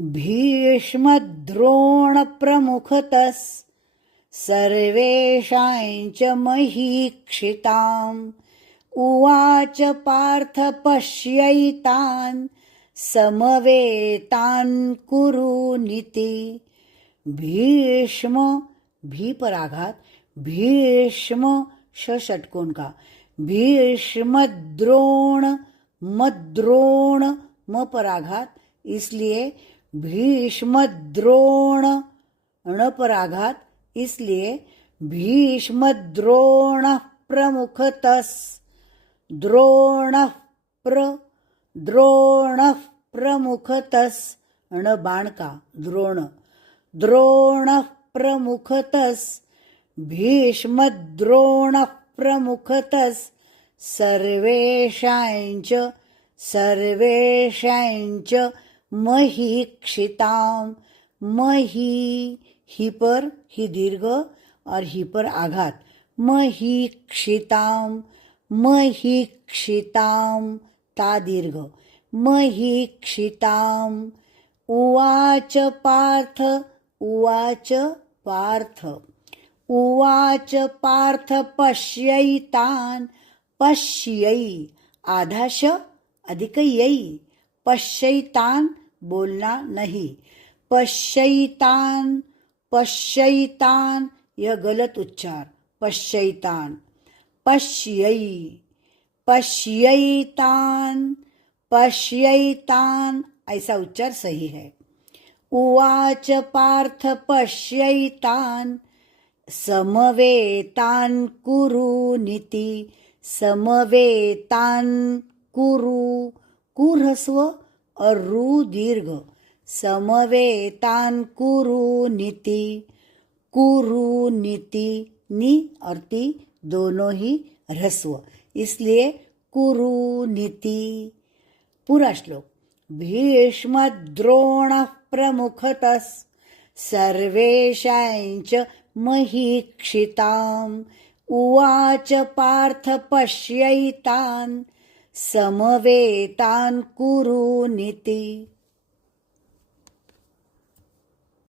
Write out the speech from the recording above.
भीष्मद्रोणप्रमुखतः सर्वेषाञ्च महीक्षिताम् उवाच पार्थ पश्यैतान् समवेतान् कुरूनिति। भीष्म भी पर आघात, भीष्म श षटकोण का, भीष्म द्रोण मद्रोण म पर आघात, इसलिए भीष्म द्रोण ण पर आघात, इसलिए भीष्म द्रोण प्रमुखतः द्रोण प्रमुखतः ण बाण का द्रोण द्रोण प्रमुखतः भीष्म द्रोण प्रमुखतः सर्वेषाञ्च महीक्षिताम् मही ही पर ही दीर्घ और ही पर आघात महीक्षिताम् ता दीर्घ महीक्षिताम् उवाच पार्थ पश्यैतान् पश्यै आधा श अधिक यै पश्यैतान् बोलना नहीं पश्यैतान यह गलत उच्चार पश्यैतान ऐसा उच्चार सही है। उवाच पार्थ पश्यैतान् समवेतान् कुरूनिति समवेतान् कुर ह्रस्व और रु दीर्घ समवेतान् कुरूनिति नि और ति दोनों ही ह्रस्व, इसलिए कुरूनिति। पूरा श्लोक भीष्म द्रोण प्रमुखतः सर्वेषाञ्च महीक्षिताम् उवाच पार्थ पश्यैतान् समवेतान् कुरूनिति।